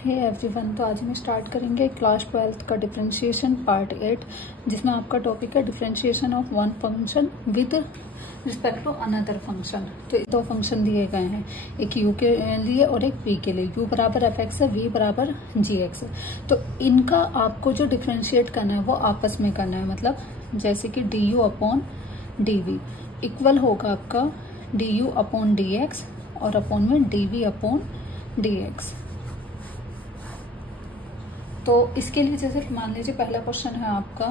Hey everyone, तो आज हम स्टार्ट करेंगे क्लास 12th का डिफरेंशिएशन पार्ट 8, जिसमें आपका टॉपिक है differentiation of one function with respect to another function. तो दो फंक्शन दिए गए हैं, एक u के लिए और एक v के लिए। u बराबर fx है, v बराबर gx है। तो इनका आपको जो डिफरेंशिएट करना है वो आपस में करना है, मतलब जैसे कि du अपॉन dv इक्वल होगा आपका du अपॉन dx और अपॉन में dv अपॉन dx। तो इसके लिए जैसे मान लीजिए पहला क्वेश्चन है आपका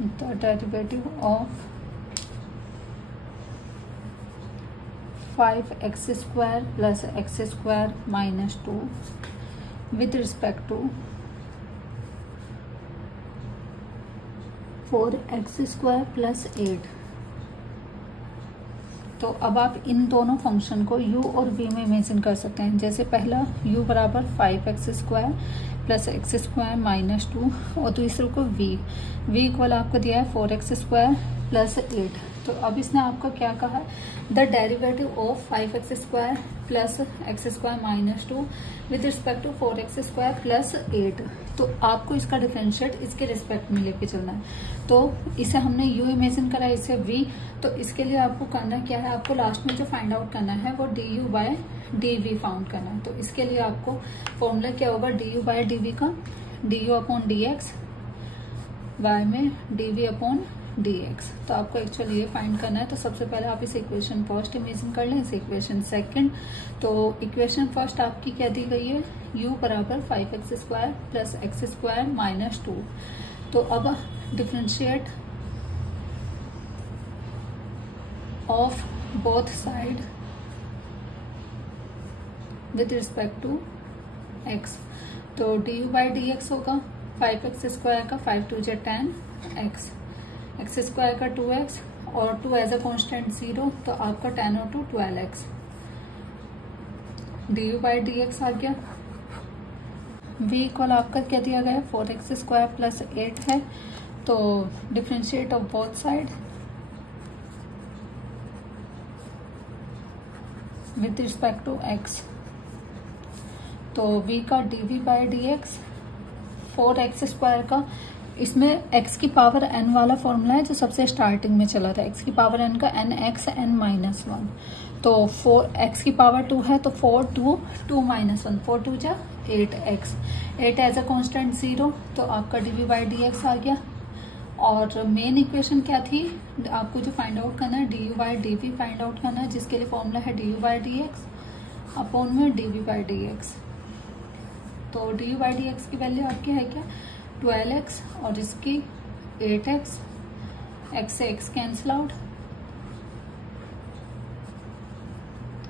the derivative of 5x² plus x² minus 2 with respect to 4x² plus 8। तो अब आप इन दोनों फंक्शन को u और v में इमेजिन कर सकते हैं। जैसे पहला u बराबर 5x² प्लस x² माइनस 2 और दूसरे को v इक्वल आपको दिया है 4x² प्लस 8। तो अब इसने आपको क्या कहा है, the derivative of 5x² plus x² minus 2 with respect to 4x² plus 8। तो आपको इसका डिफरेंशिएट इसके रिस्पेक्ट में लेके चलना है। तो इसे हमने u इमेजिन करा, इसे v। तो इसके लिए आपको करना क्या है, आपको लास्ट में जो फाइंड आउट करना है वो du बाय dv फाउंड करना है। तो इसके लिए आपको फॉर्मूला क्या होगा, du बाय dv का du अपॉन dx y में dv अपॉन dx। तो आपको एक्चुअली ये फाइंड करना है। तो सबसे पहले आप इस इक्वेशन फर्स्ट इमेजिन कर लें, इस इक्वेशन सेकंड। तो इक्वेशन फर्स्ट आपकी क्या दी गई है, u बराबर 5x² प्लस x² माइनस 2। तो अब differentiate of both side with respect to x। तो du बाई dx होगा 5x² का 5 2 10x, x² का 2x और 2 एज अ कॉन्स्टेंट 0, तो आपका 10 और 2 12x। du बाई dx आ गया। v इक्वल आपका क्या दिया गया है, 4x² प्लस 8 है। तो differentiate of both side with respect to x। तो v का dv बाई dx 4x² का, इसमें x की पावर n वाला फॉर्मूला है जो सबसे स्टार्टिंग में चला था, x की पावर n का nx n माइनस 1। तो 4x की पावर 2 है, तो 4 2 2 माइनस 1, 4 2 जा 8x, 8 एज अ कॉन्स्टेंट 0। तो आपका dv बाई dx आ गया। और मेन इक्वेशन क्या थी, आपको जो फाइंड आउट करना है du by dv find out करना है, जिसके लिए फॉर्मूला है du बाई dx अपॉन में dv बाई dx। तो du बाई dx की वैल्यू आपकी है क्या, 12x और इसकी 8x, x से x कैंसिल आउट,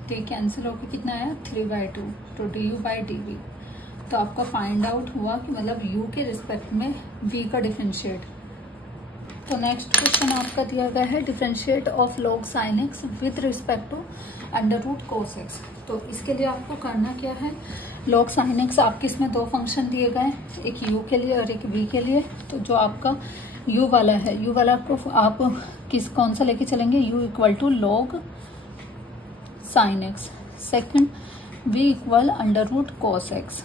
तो कैंसिल होकर कितना आया 3/2। तो du बाई dv। तो आपका फाइंड आउट हुआ कि मतलब u के रिस्पेक्ट में v का डिफरेंशिएट। तो नेक्स्ट क्वेश्चन आपका दिया गया है differentiate of log sin x with respect to under root cos x। तो इसके लिए आपको करना क्या है, log sin x आपके इसमें दो फंक्शन दिए गए, एक u के लिए और एक v के लिए। तो जो आपका u वाला है, u वाला आपको आप कौन सा लेके चलेंगे, u equal to log sin x, second v equal under root cos x।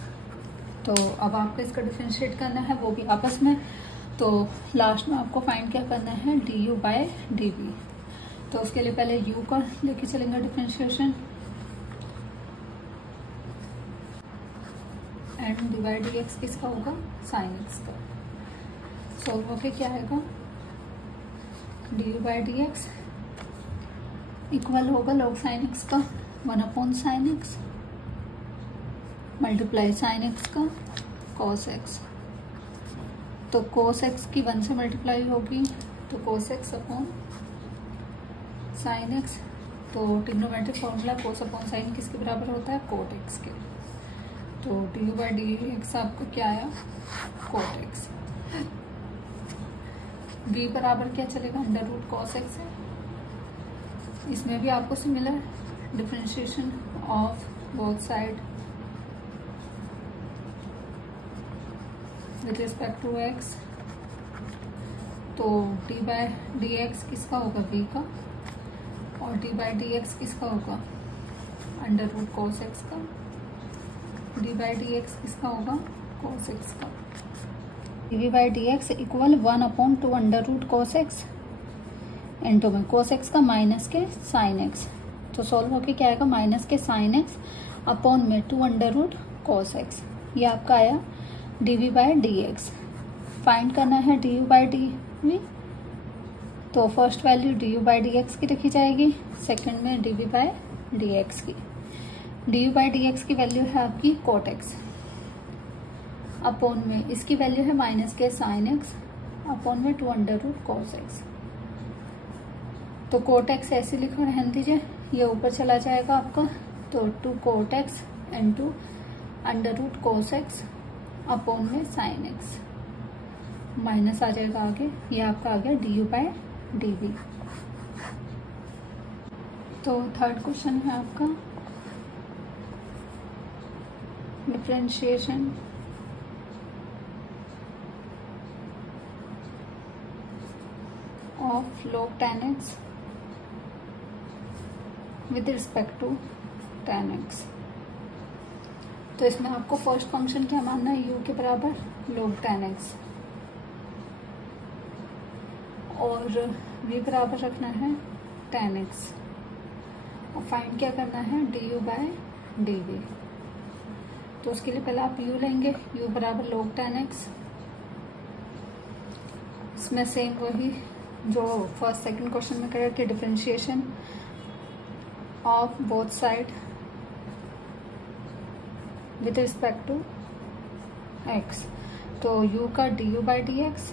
तो अब आपको इसका डिफरेंशिएट करना है, वो भी आपस में। तो लास्ट में आपको फाइंड क्या करना है, du बाय dv। तो उसके लिए पहले u का लेके चलेंगे डिफरेंशिएशन, एंड डिवाइड dx किसका होगा, sin x का। सोल्व होके क्या आएगा, du बाय dx इक्वल होगा log sin x का 1 upon sin x multiply sin x का cos x। तो cos x की 1 से मल्टीप्लाई होगी, तो cos x upon sin x। तो trigonometric formula cos upon sin किसके बराबर होता है, cot x के। तो du बाई dx आपको क्या आया, cot x। v बराबर क्या चलेगा, अंडर रूट cos x है। इसमें भी आपको similar differentiation of both side with respect to x। तो d बाय dx किसका होगा, v का, और d बाई डी एक्स किसका होगा, अंडर रूट cos x का, डी बाई डी एक्स किसका होगा, cos x का। D by d x equal 1/2 under root cos x into में cos x का माइनस के sin x, तो सॉल्व होके क्या आएगा, माइनस के sin x अपॉन में 2 अंडर रूट cos x। ये आपका आया dv by d x. Find करना है du बाई डी वी, तो first value du by d x की रखी जाएगी, सेकंड में dv बाई डी एक्स की। du बाई डी एक्स की वैल्यू है आपकी cot x अपॉन में इसकी वैल्यू है माइनस के sin x अपॉन में 2 अंडर रूट cos x। तो cot x ऐसे लिखो, रहने दीजिए, ये ऊपर चला जाएगा आपका, तो 2 cot x into under root cos x upon में sin x, माइनस आ जाएगा आगे, ये आपका आ गया du बाई डी वी। तो थर्ड क्वेश्चन है आपका differentiation of log tan x with respect to tan x। तो इसमें आपको फर्स्ट फंक्शन क्या मानना है, u के बराबर log tan x, और v बराबर रखना है tan x, और फाइंड क्या करना है, du बाय dv। तो उसके लिए पहले आप u लेंगे, u बराबर log tan x, इसमें सेम वही जो फर्स्ट सेकंड क्वेश्चन में करें कि differentiation of both side with respect to x, तो u का du by d x,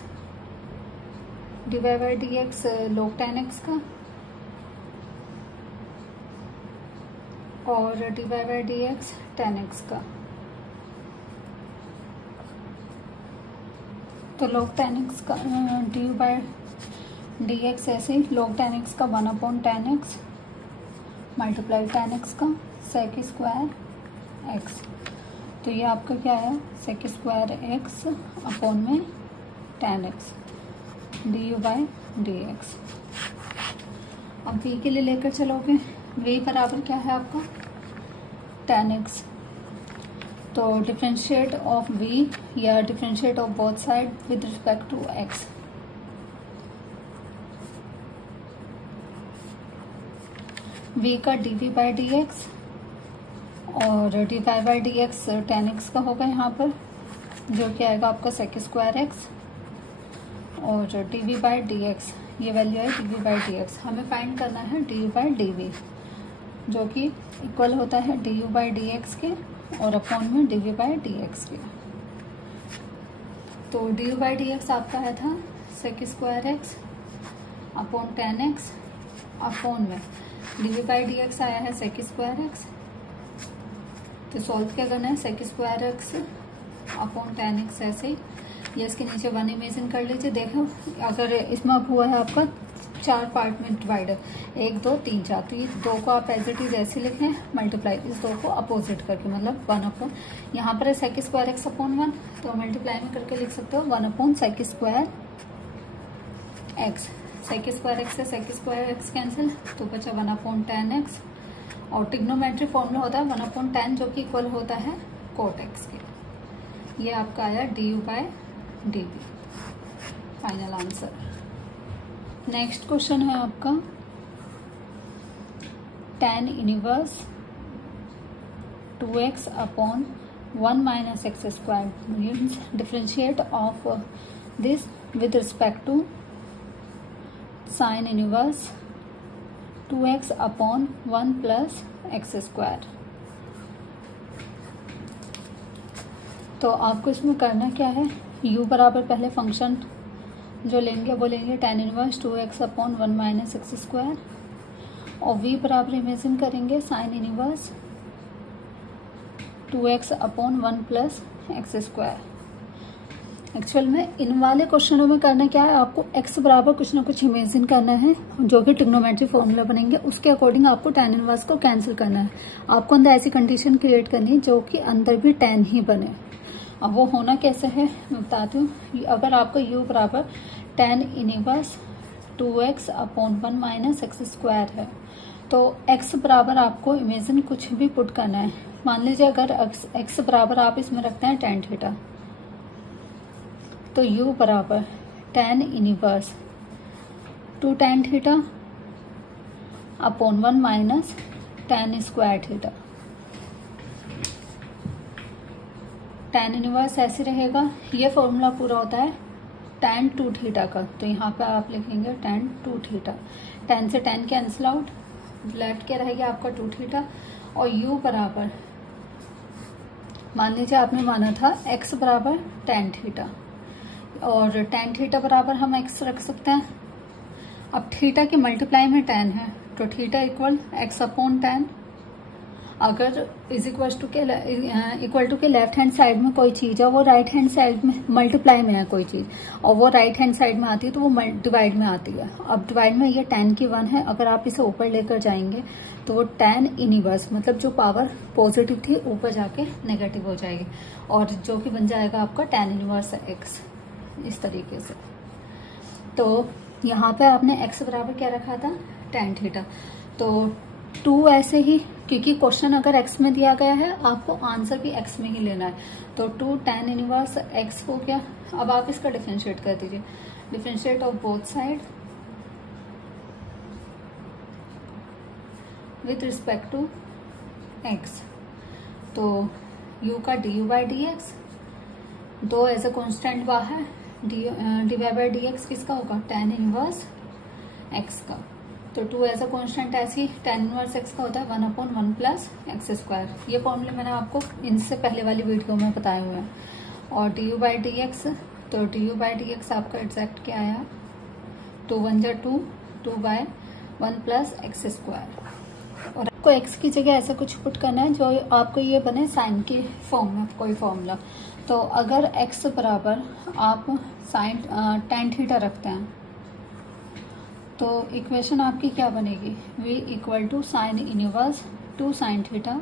d y by d x log tan x का, और d y by d x tan x का। तो log tan x का du by d x ऐसे ही log tan x का 1/tan x multiply tan x का sec square x, तो ये आपका क्या है, sec स्क्वायर x अपॉन में tan x du by d x. अब v के लिए लेकर चलोगे, v बराबर क्या है आपका tan x, तो डिफरेंशिएट ऑफ v या differentiate of both side with respect to x। v का dv बाई डी एक्स और dy by d x tan x का होगा यहाँ पर, जो कि आएगा आपका sec स्क्वायर x, और dv बाई डी एक्स ये वैल्यू है dv बाई डी एक्स। हमें फाइंड करना है du बाई dv, जो कि इक्वल होता है du बाई डी एक्स के और अपॉन में dv बाई डी एक्स के। तो du बाई डी एक्स आपका आया था sec square x upon tan x upon में dv बाई डी एक्स आया है sec स्क्वायर x। तो सॉल्व क्या करना है, sec square x upon tan x ऐसे ही, ये इसके नीचे 1 इमेजिन कर लीजिए। देखो अगर इसमें अब हुआ है आपका 4 पार्ट में डिवाइडर, 1 2 3 4, तो ये 2 को आप एज इट इज ऐसे लिख लें, मल्टीप्लाई इस 2 को अपोजिट करके, मतलब 1 अपॉन, यहाँ पर है sec स्क्वायर x अपॉन 1, तो मल्टीप्लाई में करके लिख सकते हो 1 upon sec square x। sec square x से sec स्क्वायर x कैंसिल, तो बचा 1 अपॉन tan x, और ट्रिग्नोमेट्री फॉर्मूला होता है 1 अपॉन tan, जो कि इक्वल होता है cot x के। ये आपका आया du by dv, final answer. Next question है आपका tan inverse 2x upon 1 minus x square, differentiate of this with respect to sine inverse 2x upon 1 plus x square. तो आपको इसमें करना क्या है, u बराबर पहले फंक्शन जो लेंगे वो लेंगे tan inverse 2x upon 1 minus x square, और v बराबर इमेजिन करेंगे sign inverse 2x upon 1 plus x square. Actual में इन वाले क्वेश्चनों में करना क्या है, आपको x बराबर कुछ ना कुछ इमेजिन करना है, जो कि ट्रिग्नोमेट्री फॉर्मूला बनेंगे, उसके अकॉर्डिंग आपको tan इनवर्स को कैंसिल करना है। आपको अंदर ऐसी कंडीशन क्रिएट करनी है जो कि अंदर भी tan ही बने। अब वो होना कैसे है मैं बताती हूँ। अगर आपका u बराबर tan inverse 2x upon 1 minus x square है, तो x बराबर आपको इमेजिन कुछ भी पुट करना है। मान लीजिए अगर x बराबर आप इसमें रखते हैं tan थीटा, तो u बराबर tan inverse 2 tan theta upon 1 minus tan square theta. tan inverse ऐसे रहेगा, ये फॉर्मूला पूरा होता है tan 2 थीटा का, तो यहाँ पे आप लिखेंगे tan 2 थीटा। tan से tan कैंसिल आउट, लेफ्ट क्या रहेगा आपका 2 थीटा, और u बराबर मान लीजिए आपने माना था x बराबर tan थीटा, और tan थीटा बराबर हम x रख सकते हैं। अब थीटा के मल्टीप्लाई में tan है, तो theta equal x upon tan। अगर इज इक्वल टू के लेफ्ट हैंड साइड में कोई चीज है, वो राइट हैंड साइड में मल्टीप्लाई में है कोई चीज, और वो राइट हैंड साइड में आती है, तो वो डिवाइड में आती है। अब डिवाइड में ये tan की 1 है, अगर आप इसे ऊपर लेकर जाएंगे तो वो tan इनवर्स, मतलब जो पावर पॉजिटिव थी ऊपर जाके नेगेटिव हो जाएगी, और जो कि बन जाएगा आपका tan इनवर्स x, इस तरीके से। तो यहाँ पे आपने x बराबर क्या रखा था tan थीटा, तो 2 ऐसे ही, क्योंकि क्वेश्चन अगर x में दिया गया है आपको आंसर भी x में ही लेना है, तो 2 tan इनवर्स x हो गया। अब आप इसका डिफरेंशिएट कर दीजिए, differentiate of both side with respect to x, तो u का du by d x, 2 as a constant बाहर, dy बाई डी एक्स किसका होगा tan इनवर्स x का, तो 2 एज अ कॉन्स्टेंट ऐसी tan इनवर्स x का होता है 1 अपॉन 1 प्लस एक्स स्क्वायर। ये फॉर्मूले मैंने आपको इनसे पहले वाली वीडियो में बताए हुए हैं। और du बाई डी एक्स, तो du बाई डी एक्स आपका एग्जैक्ट क्या आया, 2 1 जा 2, 2 बाय 1 प्लस एक्स स्क्वायर। और आपको x की जगह ऐसा कुछ पुट करना है जो आपको ये बने साइन के फॉर्म में कोई फॉर्मूला। तो अगर x बराबर आप साइन tan थीटा रखते हैं, तो इक्वेशन आपकी क्या बनेगी, v equal to sine inverse 2 sine theta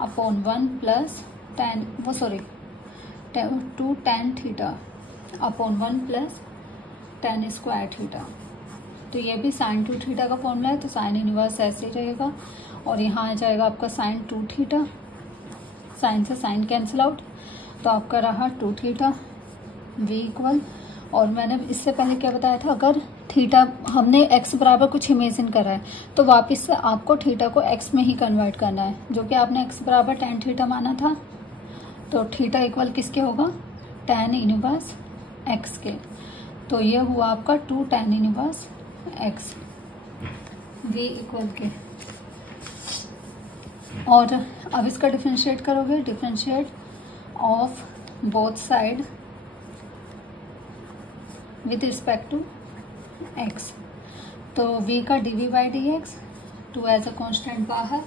upon 1 plus tan 2 tan theta upon 1 plus tan square theta. तो ये भी साइन 2 थीटा का फॉर्मूला है, तो साइन इनवर्स ऐसे ही रहेगा, और यहाँ आ जाएगा आपका साइन 2 थीटा, साइन से साइन कैंसिल आउट, तो आपका रहा 2 थीटा v इक्वल। और मैंने इससे पहले क्या बताया था, अगर थीटा हमने x बराबर कुछ इमेजिन करा है, तो वापस से आपको थीटा को x में ही कन्वर्ट करना है, जो कि आपने x बराबर tan थीटा माना था, तो थीटा इक्वल किसके होगा tan इनवर्स x के। तो ये हुआ आपका 2 tan inverse x v equal के। और अब इसका डिफरेंशिएट करोगे, differentiate of both side with respect to x, तो v का dv by d x, 2 as a constant बाहर,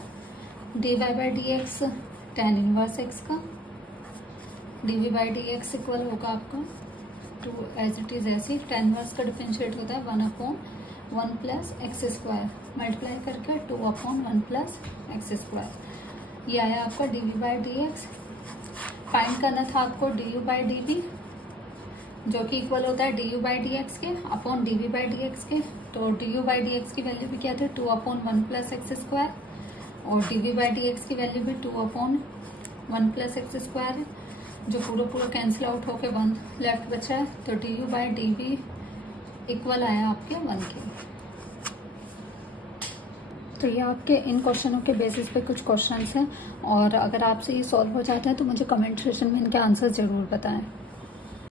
dy by d x tan inverse x का, dv by d x equal होगा आपका 2 एज इट इज ऐसी, tan inverse का differentiate होता है 1 upon 1 plus x square, multiply करके 2 अपॉन 1 प्लस एक्स स्क्वायर। ये आया आपका dv by d x. Find करना था आपको du बाई dv, जो कि इक्वल होता है du बाई डी एक्स के upon dv by d x के। तो du बाई डी एक्स की वैल्यू भी क्या थी 2 अपॉन 1 प्लस एक्स स्क्वायर, और dv बाई डी एक्स की वैल्यू भी 2 अपॉन 1 प्लस एक्स स्क्वायर है, जो पूरा कैंसिल आउट होके 1 लेफ्ट बचा है, तो du बाई dv इक्वल आया आपके 1 के। तो ये आपके इन क्वेश्चनों के बेसिस पे कुछ क्वेश्चंस हैं, और अगर आपसे ये सॉल्व हो जाता है तो मुझे कमेंट सेक्शन में इनके आंसर जरूर बताएं।